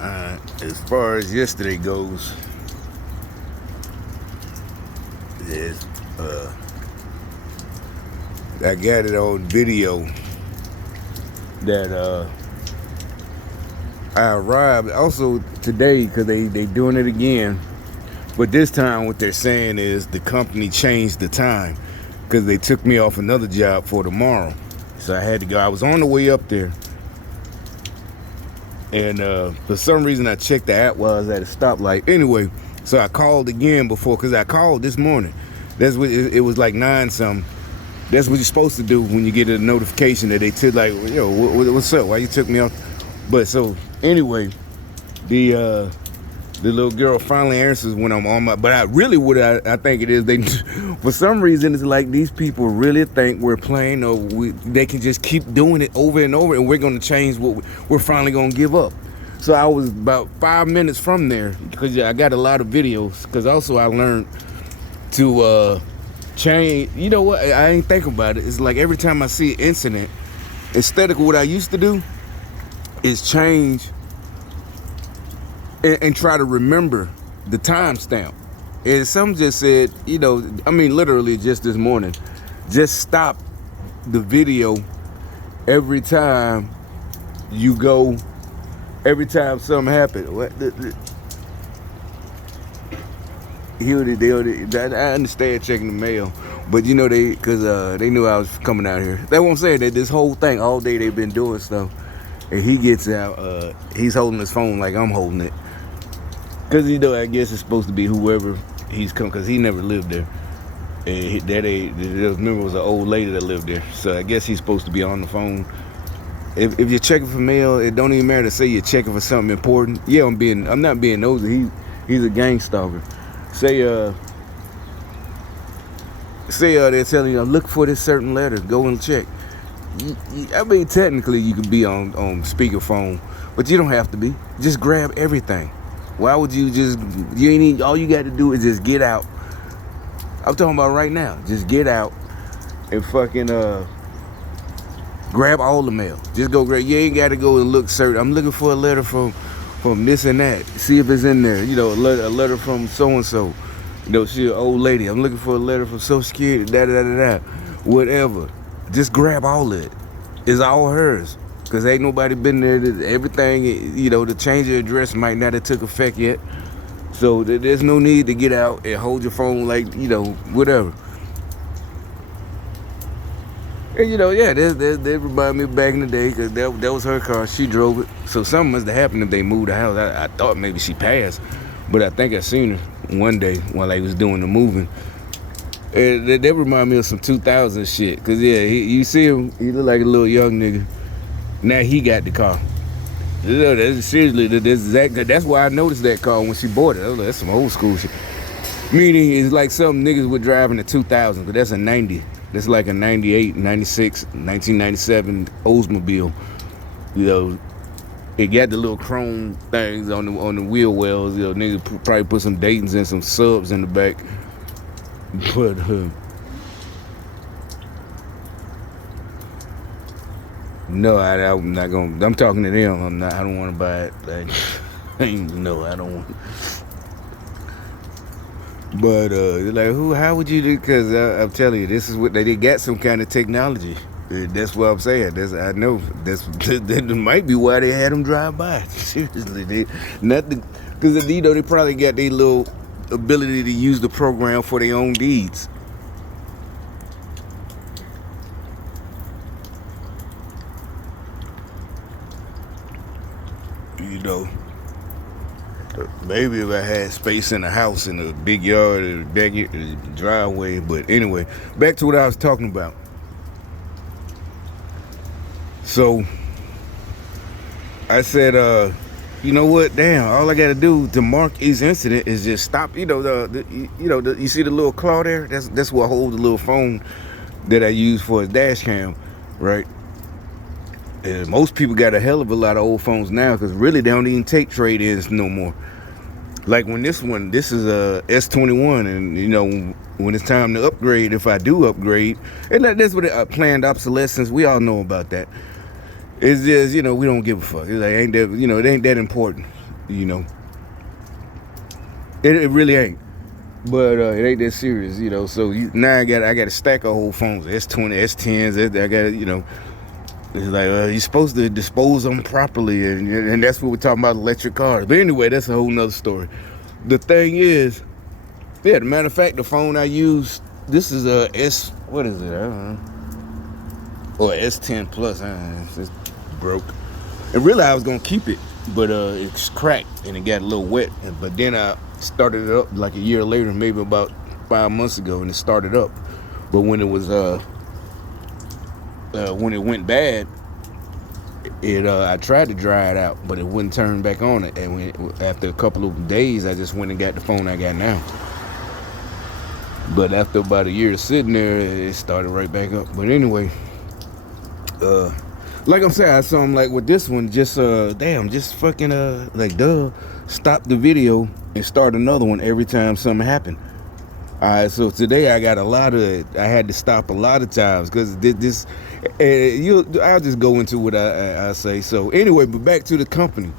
As far as yesterday goes, is I got it on video that I arrived also today because they doing it again. But this time what they're saying is the company changed the time because they took me off another job for tomorrow. So I had to go. I was on the way up there. And for some reason I checked the app while I was at a stoplight. Anyway, so I called again before, because I called this morning. That's what it was, like 9 something. That's what you're supposed to do when you get a notification that they took, like, yo, what's up? Why you took me off? But so anyway, the little girl finally answers when I'm on my. But I think it is, they for some reason it's like these people really think we're playing, or they can just keep doing it over and over, and we're gonna change what we're finally gonna give up. So I was about 5 minutes from there because I got a lot of videos. Because also I learned to change. You know what? I ain't think about it. It's like every time I see an incident, instead of what I used to do is change and try to remember the timestamp. And some just said, literally just this morning, just stop the video every time you go, every time something happens. I understand checking the mail, but because they knew I was coming out here. That's what I'm saying, that this whole thing, all day they've been doing stuff, and he gets out, he's holding his phone like I'm holding it. Because, I guess it's supposed to be whoever he's come, because he never lived there. And remember, it was an old lady that lived there. So I guess he's supposed to be on the phone. If you're checking for mail, it don't even matter to say you're checking for something important. Yeah, I'm not being nosy. He's a gang stalker. Say they're telling you, look for this certain letter, go and check. Technically you could be on speakerphone, but you don't have to be. Just grab everything. Why would you all you got to do is just get out. I'm talking about right now. Just get out and fucking grab all the mail. Just go grab. You ain't got to go and look certain. I'm looking for a letter from this and that. See if it's in there. A letter from so-and-so. She an old lady. I'm looking for a letter from Social Security. Da-da-da-da-da. Whatever. Just grab all of it. It's all hers. Because ain't nobody been there. Everything, the change of address might not have took effect yet. So there's no need to get out and hold your phone like, whatever. And, that remind me back in the day, because that was her car. She drove it. So something must have happened if they moved the house. I thought maybe she passed. But I think I seen her one day while they was doing the moving. And that remind me of some 2000 shit. Because, you see him, he look like a little young nigga. Now he got the car. Seriously, that's why I noticed that car when she bought it. I was like, that's some old school shit. Meaning it's like some niggas were driving a 2000, but that's a 90. That's like a 98, 96, 1997 Oldsmobile. It got the little chrome things on the wheel wells. Niggas probably put some Daytons and some subs in the back. But no, I'm not gonna. I'm talking to them. I don't want to buy it. No, I don't want. But how would you do? Because I'm telling you, this is what they got, some kind of technology. That's what I'm saying. I know. That might be why they had them drive by. Seriously, nothing. Because they probably got their little ability to use the program for their own deeds. Maybe if I had space in the house, in a big yard, or back driveway. But anyway, back to what I was talking about. So I said, you know what? Damn, all I got to do to mark each incident is just stop. You see the little claw there? That's what holds the little phone that I use for a dash cam, right? And most people got a hell of a lot of old phones now, because really they don't even take trade-ins no more. Like when this is a S21, and when it's time to upgrade, if I do upgrade, and that's what planned obsolescence. We all know about that. It's just we don't give a fuck. It's like it ain't that it ain't that important. you know. It really ain't. But it ain't that serious, you know. So now I got a stack of old phones, S20, S10s. I got, you know. It's like you're supposed to dispose of them properly, and that's what we're talking about, electric cars. But anyway, that's a whole nother story. The thing is, yeah, the matter of fact, the phone I use, this is a what is it? I don't know. Or S10 Plus. It's broke. And really, I was gonna keep it, but it's cracked and it got a little wet. But then I started it up like a year later, maybe about 5 months ago, and it started up. But when it was when it went bad, I tried to dry it out, but it wouldn't turn back on it. And after a couple of days, I just went and got the phone I got now. But after about a year sitting there, it started right back up. But anyway, like I'm saying, I saw him like with this one, just just fucking like stop the video and start another one every time something happened. Alright, so today I had to stop a lot of times because this I'll just go into what I say. So anyway, but back to the company.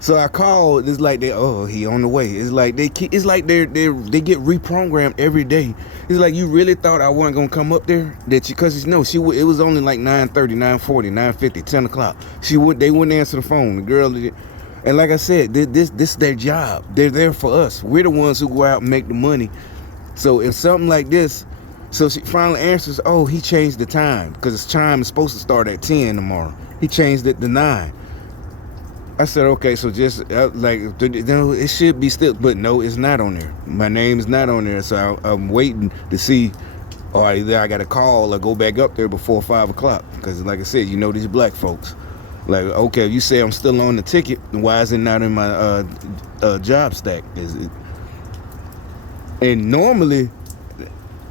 So I called. It's like he on the way. It's like they get reprogrammed every day. It's like, you really thought I wasn't gonna come up there? Because it was only like 9:30, 9:40, 9:50, 10 o'clock. They wouldn't answer the phone. The girl, and like I said, this is their job. They're there for us. We're the ones who go out and make the money. So if something like this, so she finally answers, he changed the time because his time is supposed to start at 10 tomorrow. He changed it to 9. I said, okay, so just it should be still, but no, it's not on there. My name is not on there, so I'm waiting to see, or either I got to call or go back up there before 5 o'clock. Because like I said, these black folks. Like, okay, you say I'm still on the ticket, why is it not in my job stack? Is it? And normally,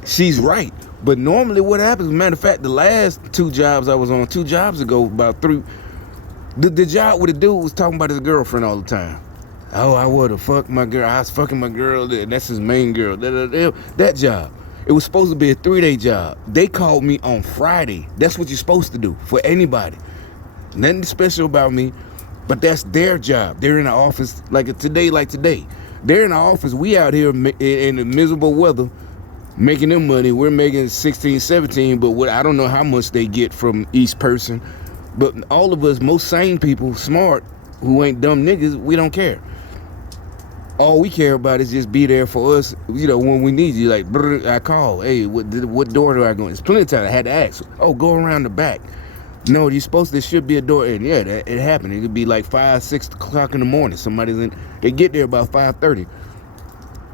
she's right. But normally what happens, matter of fact, the last 2 jobs I was on, 2 jobs ago, about 3, the job where the dude was talking about his girlfriend all the time. I would have fucked my girl. I was fucking my girl. That's his main girl. That job. It was supposed to be a 3-day job. They called me on Friday. That's what you're supposed to do for anybody. Nothing special about me, but that's their job. They're in the office like today. They're in the office. We out here in the miserable weather making them money. We're making 16, 17, but I don't know how much they get from each person. But all of us, most sane people, smart, who ain't dumb niggas, we don't care. All we care about is just be there for us, when we need you. Like, I call, hey, what door do I go? It's plenty of time I had to ask. Go around the back. No, there should be a door. And yeah, it happened. It could be like 5, 6 o'clock in the morning. Somebody's in, they get there about 5:30.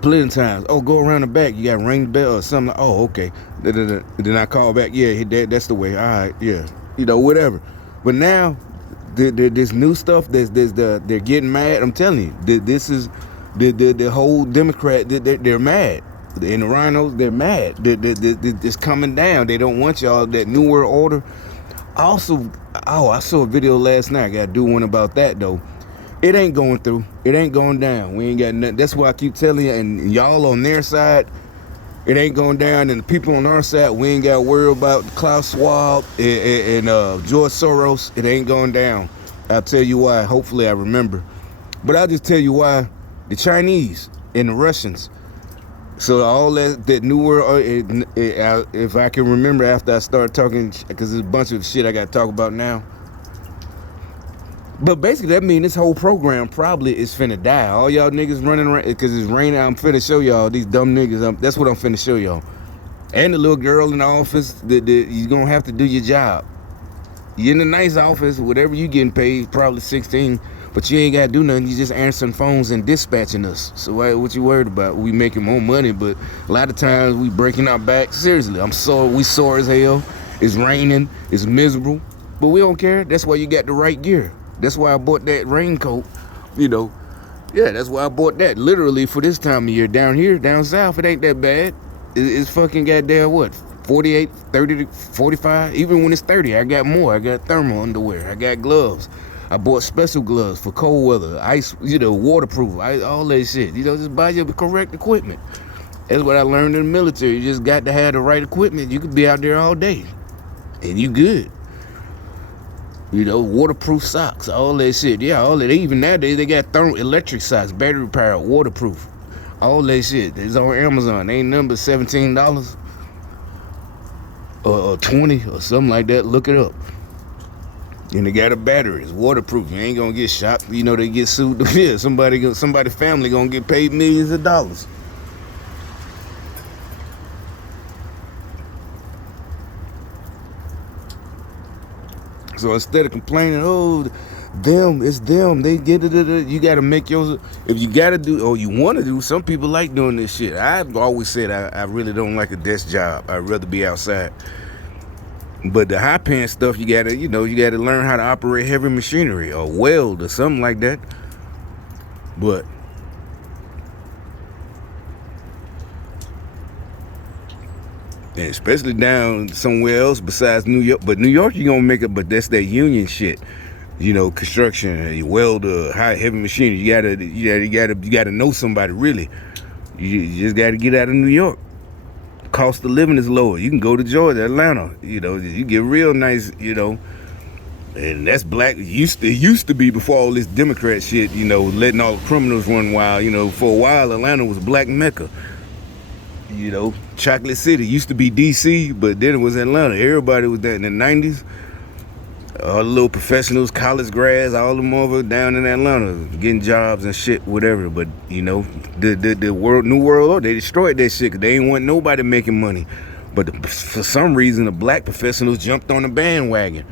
Plenty of times. Go around the back. You got to ring the bell or something. Okay. Then I call back. Yeah, that's the way. All right, yeah. Whatever. But now, this new stuff, they're getting mad. I'm telling you, this is the whole Democrat. They're mad. And the rhinos, they're mad. It's coming down. They don't want y'all. That New World Order. Also, I saw a video last night. I got to do one about that though. It ain't going through. It ain't going down. We ain't got nothing. That's why I keep telling you. And y'all on their side, it ain't going down. And the people on our side, we ain't got to worry about Klaus Schwab and George Soros. It ain't going down. I'll tell you why. Hopefully I remember. But I'll just tell you why. The Chinese and the Russians. So all that New World, if I can remember after I start talking, because there's a bunch of shit I got to talk about now. But basically that means this whole program probably is finna die. All y'all niggas running around, because it's raining, I'm finna show y'all, these dumb niggas, that's what I'm finna show y'all. And the little girl in the office, you're gonna have to do your job. You're in the nice office, whatever you getting paid, probably 16, but you ain't gotta do nothing. You just answering phones and dispatching us. So what you worried about? We making more money, but a lot of times we breaking our back. Seriously, we sore as hell. It's raining, it's miserable, but we don't care. That's why you got the right gear. That's why I bought that raincoat, Yeah, that's why I bought that, literally, for this time of year. Down here, down south, it ain't that bad. It's fucking goddamn, 48, 30, 45? Even when it's 30, I got more. I got thermal underwear. I got gloves. I bought special gloves for cold weather, ice, waterproof, all that shit. Just buy your correct equipment. That's what I learned in the military. You just got to have the right equipment. You could be out there all day, and you good. You know, waterproof socks, all that shit. Yeah, all that. Even nowadays they got electric socks, battery powered, waterproof. All that shit. It's on Amazon. Ain't nothing but $17 or 20 or something like that. Look it up. And they got a battery. It's waterproof. You ain't gonna get shot. You know they get sued. Yeah, somebody family gonna get paid millions of dollars. So instead of complaining, oh, it's them, they get it. You got to make yours. If you got to do, or you want to do, some people like doing this shit. I've always said I really don't like a desk job. I'd rather be outside. But the high paying stuff, you got to learn how to operate heavy machinery or weld or something like that. But and especially down somewhere else besides New York. But New York, you're going to make it, but that's that union shit. You know, construction, you weld high heavy machinery. You gotta know somebody really. You just gotta get out of New York. Cost of living is lower. You can go to Georgia, Atlanta. You know, you get real nice. You know, and that's black. It used to be before all this Democrat shit. You know, letting all the criminals run wild. You know, for a while Atlanta was black Mecca. You know, Chocolate City used to be DC, but then it was Atlanta. Everybody was there in the 90s. All the little professionals, college grads, all them over down in Atlanta getting jobs and shit, whatever. But you know, the new world order, they destroyed that shit because they ain't want nobody making money. But for some reason, the black professionals jumped on the bandwagon.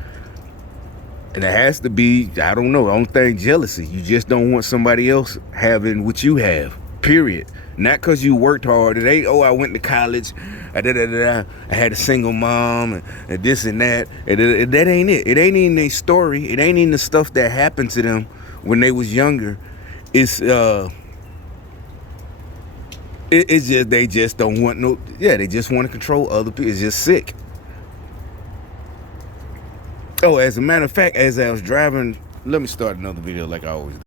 And it has to be, I don't know, I don't think jealousy. You just don't want somebody else having what you have, period. Not because you worked hard. It ain't, oh, I went to college, I had a single mom, and this and that. That ain't it. It ain't in their story. It ain't in the stuff that happened to them when they was younger. It's just, they just don't want no, yeah, they just want to control other people. It's just sick. Oh, as a matter of fact, as I was driving, let me start another video like I always do.